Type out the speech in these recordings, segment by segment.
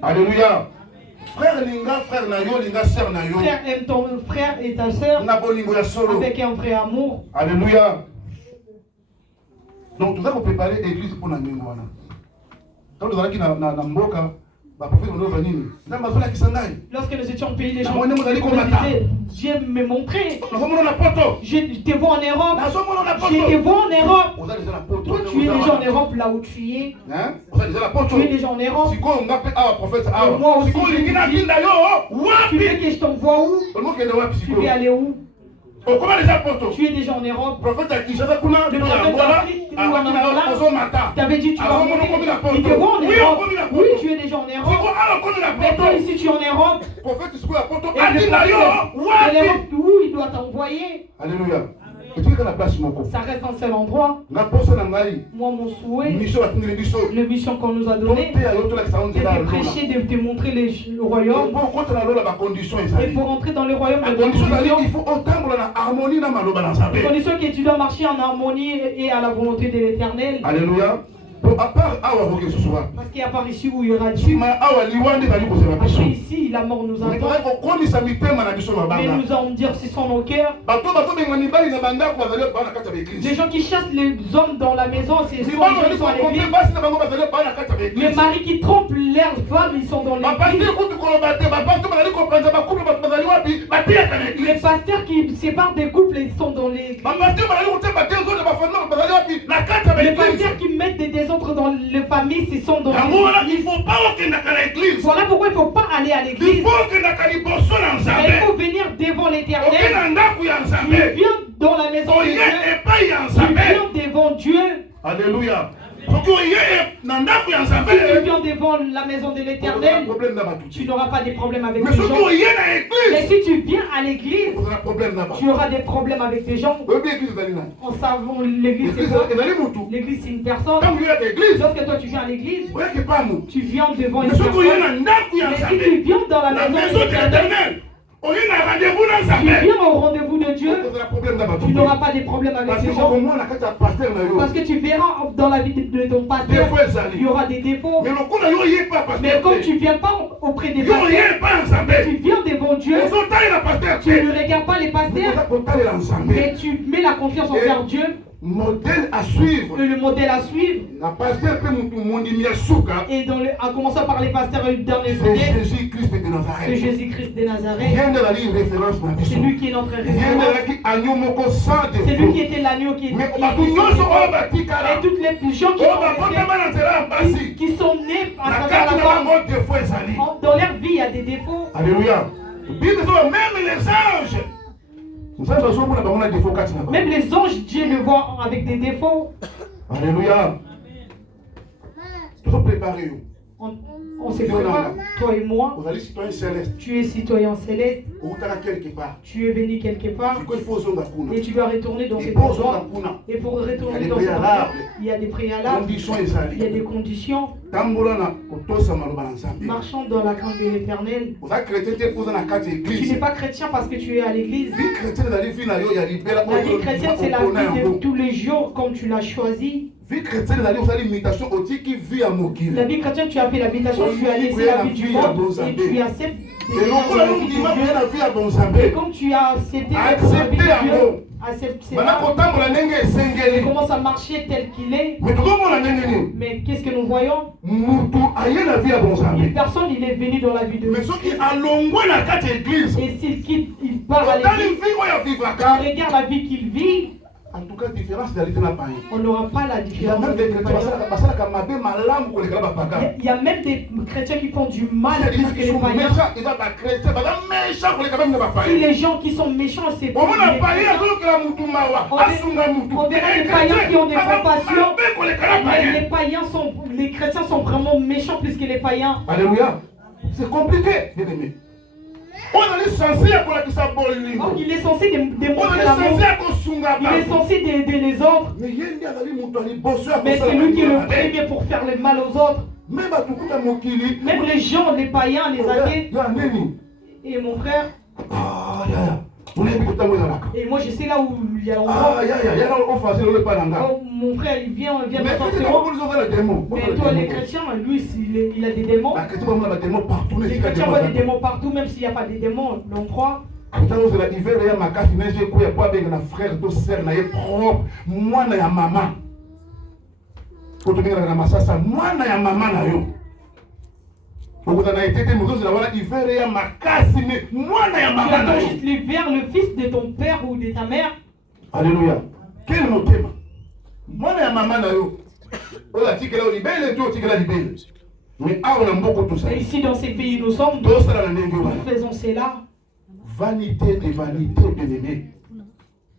Alléluia. Frère Linga, frère Nayo, Linga, sœur Nayo. Frère aime ton frère et ta sœur avec un vrai amour. Alléluia. Donc, tout ça, on préparer l'église pour la Ningwana. Quand nous allons dans Mboka, lorsque nous étions au pays, les gens disaient, Dieu m'a montré. Je te vois en Europe. Je te vois en Europe. Toi, tu es déjà en Europe là où tu es. Tu es déjà en Europe. Et moi aussi, tu veux que je t'envoie où? Tu veux aller où? Tu es déjà en Europe. Le prophète t'avais dit tu vas monter. Il te voit en Europe. Oui, tu es déjà en Europe. Mais toi ici tu es en Europe. Et l'Europe où il doit t'envoyer. Alléluia. Ça reste un seul endroit. Moi, mon souhait, la mission qu'on nous a donnée, c'est de prêcher, de te montrer le royaume. Et pour entrer dans le royaume, il faut condition que tu dois marcher en harmonie et à la volonté de l'Éternel. Alléluia. Parce qu'il y a part ici où il y aura Dieu. Après ici, la mort nous attend. Mais nous allons dire c'est son nos cœurs. Les gens qui chassent les hommes dans la maison, c'est les gens qui sont à l'église. Les maris qui trompent leurs femmes, ils sont dans l'église. Les pasteurs qui séparent des couples, ils sont dans l'église. Les pasteurs qui mettent des désordres dans les familles, ils sont dans l'église. Voilà pourquoi il ne faut pas aller à l'église. Il faut venir devant l'Éternel. Tu viens dans la maison de Dieu. Tu viens devant Dieu. Alléluia. Si tu viens devant la maison de l'Éternel, tu n'auras pas de problème avec les gens. Mais si tu viens à l'église, tu auras des problèmes avec les gens. On savons l'église c'est quoi? L'église c'est une personne. Lorsque toi tu viens à l'église, tu viens devant une personne. Mais si tu viens dans la maison de l'Éternel, tu viens au rendez-vous de Dieu, tu n'auras pas de problème avec les gens. Parce que tu verras dans la vie de ton pasteur, il y aura des défauts. Mais comme tu ne viens pas auprès des pasteurs, tu viens devant Dieu, tu ne regardes pas les pasteurs, mais tu mets la confiance envers Dieu. Modèle à suivre. Le modèle à suivre. Et en commençant par les pasteurs dans les idées, c'est Jésus-Christ de Nazareth. C'est Jésus-Christ de Nazareth. C'est lui qui est notre référence. C'est lui qui était l'agneau qui était. Et toutes les gens qui sont nés à travers la femme, dans leur vie, il y a des défauts. Alléluia. Même les anges. Même les anges, Dieu le voit avec des défauts. Alléluia. Tout préparé. On s'est préparé, toi et moi. Tu es citoyen céleste. Tu es venu quelque part. Et tu dois retourner dans cet endroit. Et pour retourner dans cet endroit, il y a des préalables. Il y a des conditions. Marchant dans la crainte de l'Éternel. Tu n'es pas chrétien parce que tu es à l'église. La vie chrétienne, c'est la vie de tous les jours comme tu l'as choisi. La vie chrétienne, tu as fait l'habitation, tu as laissé la vie du monde et tu acceptes. Et comme tu as accepté la vie de Dieu, accepte cela. Il commence à marcher tel qu'il est. Mais qu'est-ce que nous voyons? Une personne, il est venu dans la vie de Dieu. Et s'il quitte, il part à l'église. Il regarde la vie qu'il vit. En tout cas, différence on n'aura pas la différence. Il y a même des chrétiens qui font du mal plus que les païens. Si les gens qui sont méchants, c'est pas on dirait des païens qui ont des compassions. Mais les chrétiens sont vraiment méchants plus que les païens. Alléluia. C'est compliqué, bien aimé. Il est censé démontrer l'amour. Il est censé aider les autres. Mais c'est lui qui est le premier pour faire le mal aux autres. Même les gens, les païens, les athées. Et mon frère, Et moi je sais là où il y a l'endroit. Oh, mon frère il vient forcément. Mais toi les chrétiens, lui il a des démons. Les chrétiens voient des démons partout, même s'il n'y a pas des démons, on croit. Tu attends juste l'hiver, le fils de ton père ou de ta mère. Alléluia. Quel est thème? Et ici dans ces pays nous sommes, nous faisons cela. Vanité des vanités, bien-aimés.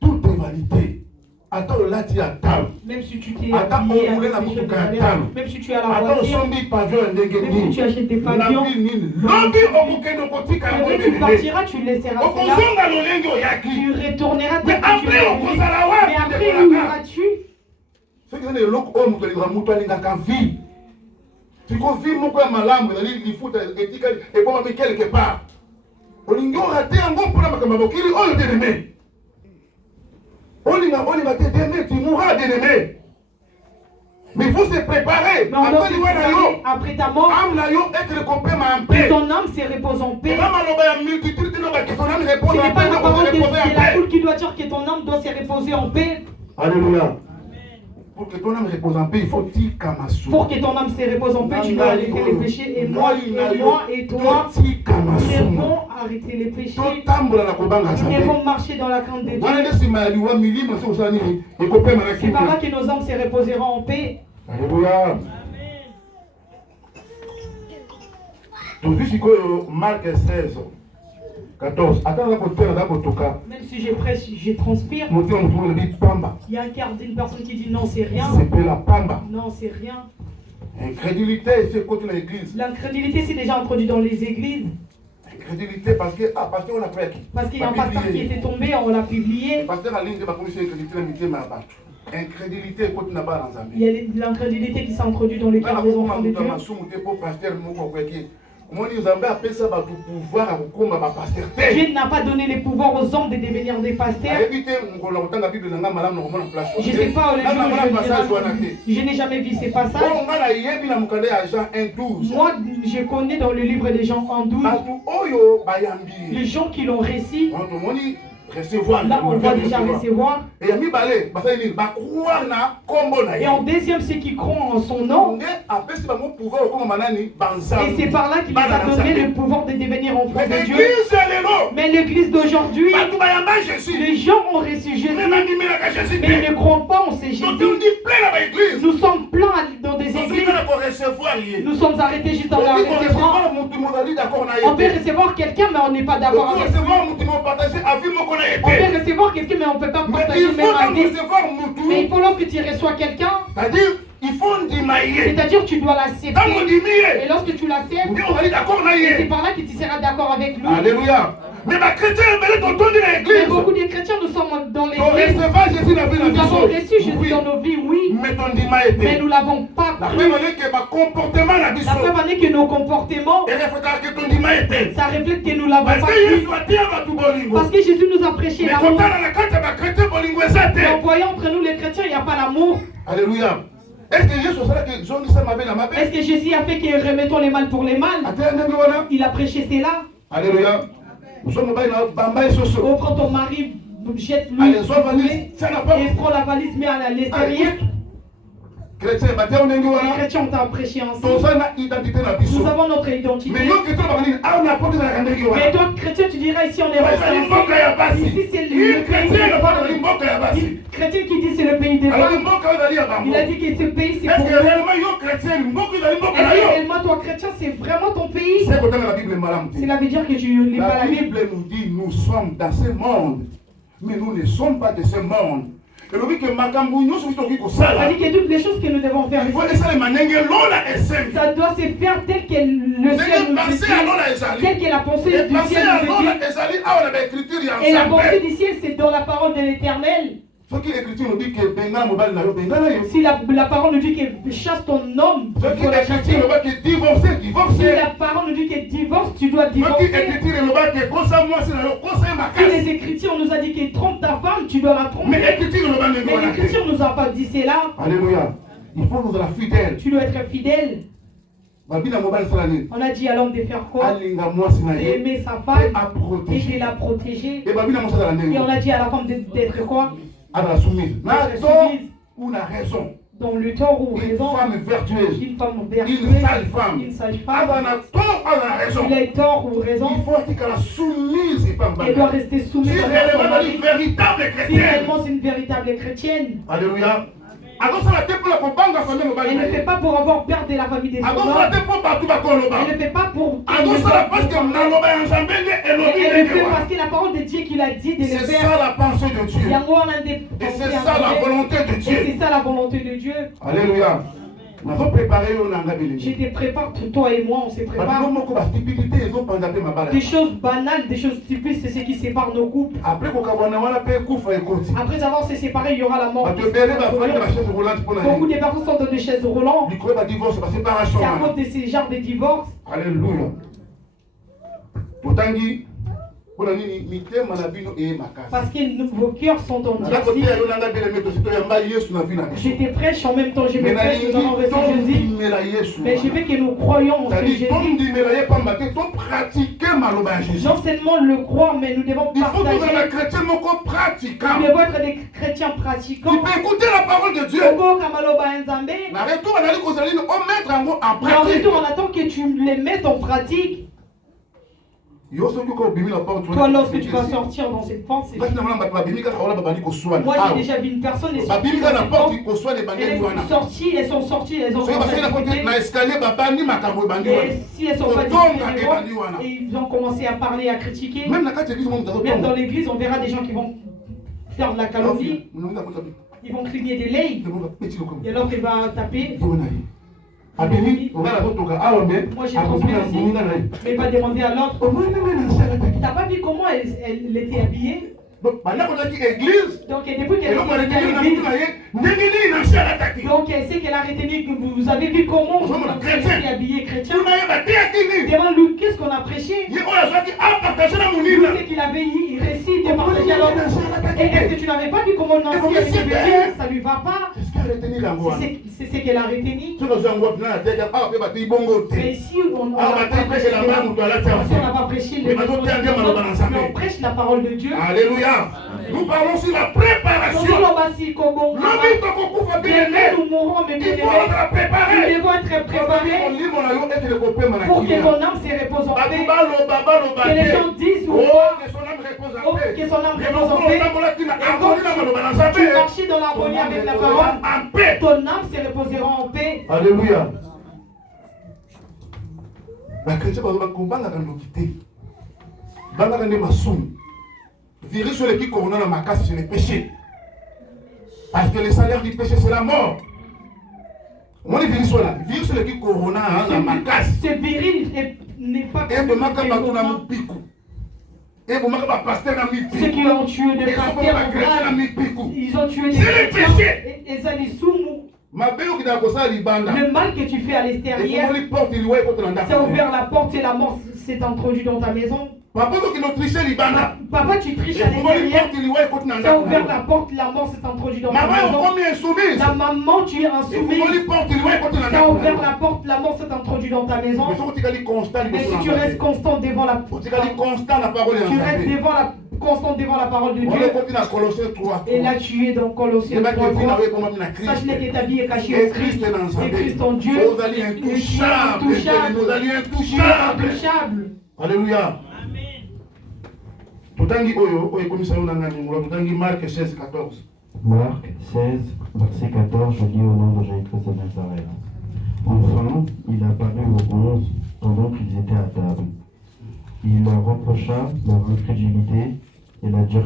Tout est vanité. Attends, là, tu as table. Même si tu t'es habillé avec des choses de valeur, même si tu as la voiture, même si tu achètes des pavillons, et tu partiras, tu laisseras cela, tu retourneras tel que tu es. Mais après, où iras-tu? Ce qui est le look homme, tu as vie. Tu peux vivre mon coin malam, il faut et pour me quelque part. On y aura été un bon problème comme un kiri, on le dénomme. On y va te dénomer, tu mourras dénommé. Mais il faut se préparer. Après ta mort, que ton âme se repose en paix. Ce n'est pas la parole de la foule qui doit dire que ton âme doit se reposer en paix. Alléluia. Pour que ton âme repose en paix, il faut dire Kamasu. Pour que ton âme se repose en paix, tu dois arrêter les péchés. Et moi et toi, nous devons arrêter les péchés. Nous devons marcher dans la crainte de Dieu. C'est par là que nos âmes se reposeront en paix. Alléluia. Marc 16. 14. Même si je prêche, je transpire. Il y a un quart d'une personne qui dit non, c'est rien. Non, c'est rien. Incrédulité, c'est contre l'église. L'incrédulité, c'est déjà introduit dans les églises. Incrédulité parce que on a fait. Parce qu'il y a un pasteur qui était tombé, on l'a publié. Incrédulité, il y a l'incrédulité qui s'est introduite dans le cœur des enfants de Dieu. Dieu n'a pas donné le pouvoir aux hommes de devenir des pasteurs. Je ne sais pas, je n'ai jamais vu ces passages. Moi, je connais dans le livre des Jean 1:12 les gens qui l'ont récit. Là, on va déjà recevoir. Et en deuxième, ceux qui croient en son nom. Et c'est par là qu'il les a donné le pouvoir de devenir enfants de Dieu. Mais l'église d'aujourd'hui, les gens ont reçu Jésus, mais ils ne croient pas en ces Jésus. Nous sommes pleins dans des églises. Nous sommes arrêtés juste dans la recevoir. On peut recevoir quelqu'un, mais on n'est pas d'accord avec lui. On peut recevoir quelqu'un, mais on ne peut pas partager même avis. Mais il faut lorsque tu reçois quelqu'un, c'est-à-dire que tu dois l'accepter. Et lorsque tu l'acceptes, c'est par là que tu seras d'accord avec lui. Alléluia. Mais beaucoup de chrétiens, nous sommes dans l'église. Nous avons reçu Jésus dans nos vies, oui. Mais nous ne l'avons pas pris. La preuve en est que nos comportements, ça reflète que nous ne l'avons pas pris. Parce que Jésus nous a prêché l'amour. Mais en voyant entre nous les chrétiens, il n'y a pas l'amour. Alléluia. Est-ce que Jésus a fait que remettons les mal pour les mal? Il a prêché cela. Alléluia. Oh, quand ton mari jette lui et prend la valise, mais à l'extérieur. Les chrétiens ont prêché ensemble. Nous avons notre identité. Mais toi, chrétien, tu diras ici on est resté. Ici c'est le pays des chrétien qui dit c'est le pays des femmes. Il a dit que ce pays c'est pour nous. Est-ce que réellement toi chrétien c'est vraiment ton pays? Cela veut dire que tu ne lis pas la Bible. La Bible nous dit nous sommes dans ce monde, mais nous ne sommes pas de ce monde. Ça dit que toutes les choses que nous devons faire, ça doit se faire tel que le ciel nous dit, tel que la pensée du ciel nous dit. Et la pensée du ciel, c'est dans la parole de l'Éternel. Si la parole nous dit que chasse ton homme, il faut la chasser. Si la parole nous dit que divorce, tu dois divorcer. Si les Écritures nous a dit qu'il trompe ta femme, tu dois la tromper. Mais l'Écriture nous a pas dit cela. Alléluia. Il faut nous être fidèles. Tu dois être fidèle. On a dit à l'homme de faire quoi? D'aimer sa femme et de la protéger. Et on a dit à la femme d'être quoi? Soumise. Dans le tort ou raison. Une femme vertueuse. Une sage femme. Il est tort ou raison. Elle doit rester soumise. Si réellement c'est une véritable chrétienne. Alléluia. Elle ne fait pas pour avoir perdu la famille des hommes. Elle ne fait pas pour... Elle le fait parce que la parole de Dieu qui l'a dit de le faire. C'est ça la pensée de Dieu. Et c'est ça la volonté de Dieu. Et c'est ça la volonté de Dieu. Alléluia. Je te prépare, toi et moi, on se prépare. Des choses banales, des choses stupides, c'est ce qui sépare nos couples. Après avoir se séparé, il y aura la mort. Beaucoup de personnes sont dans des chaises roulantes. C'est à cause de ces genres de divorce. Alléluia. Parce que vos cœurs sont endurcis. Je te prêche en même temps, je me prêche, nous allons rester Jésus. Mais je veux que nous croyons en ce Jésus. Non seulement le croire, mais nous devons partager. Nous devons être des chrétiens pratiquants. Tu peux écouter la parole de Dieu. Mais en retour, on attend que tu les mettes en pratique. Toi, lorsque tu vas sortir dans cette pensée, moi j'ai déjà vu une personne, elles sont sorties, elles ont commencé à écouter. Et si elles sont pas discrètes, et ils ont commencé à parler, à critiquer. Même dans l'église, on verra des gens qui vont faire de la calomnie. Ils vont cligner des l'œil. Et alors qu'il va taper. Moi j'ai transmis aussi, mais il va demander à l'autre. T'as pas vu comment elle était habillée? Donc depuis qu'elle est donc elle sait qu'elle a retenu que vous avez vu comment elle était habillée chrétien. Demande-lui qu'est-ce qu'on a prêché. Lui c'est qu'il avait réussi de partager à l'autre. Et est-ce que tu n'avais pas vu comment Nancy avait dit ça lui va pas? C'est ce qu'elle a retenu. Mais ici on n'a pas prêché les mais on prêche la parole de Dieu. Alléluia. Nous parlons sur la préparation. Nous mourrons, mais nous devons être préparés pour que ton âme se repose en paix. Que les gens disent ou pas que son âme repose en paix. Et quand tu marches dans l'harmonie avec la parole, ton âme se reposera en paix. Alléluia. La chrétienne va combattre dans l'ocité. Dans la virer sur les qui corona dans ma casse, c'est le péché. Parce que le salaire du péché, c'est la mort. On est viril sur la. Virer sur les qui corona dans ma casse. C'est viril n'est pas. Et vous m'avez pas tout dans pico. Et vous m'avez pas pasteur dans mi pico. Ceux qui ont tué des pasteurs, ils ont tué des chrétiens. Et ça les soumou. Le mal que tu fais à l'extérieur, c'est ouvert la porte et la mort s'est introduite dans ta maison. Papa, tu triches à l'extérieur. Ça a ouvert la porte, la mort s'est introduite dans ta maison. La maman, tu es insoumise. Ça a ouvert la porte, la mort s'est introduite dans ta maison. Mais si tu restes constant devant la parole, tu restes constant devant la parole de Dieu. Et là tu es dans Colossiens 3. Sache que ta vie est cachée au Christ. Et Christ en Dieu. Intouchable. Alléluia. Marc 16, 14. Marc 16, verset 14, je lis au nom de Jésus-Christ de Nazareth. Enfin, il apparut aux 11 pendant qu'ils étaient à table. Il leur reprocha leur incrédulité et la dureté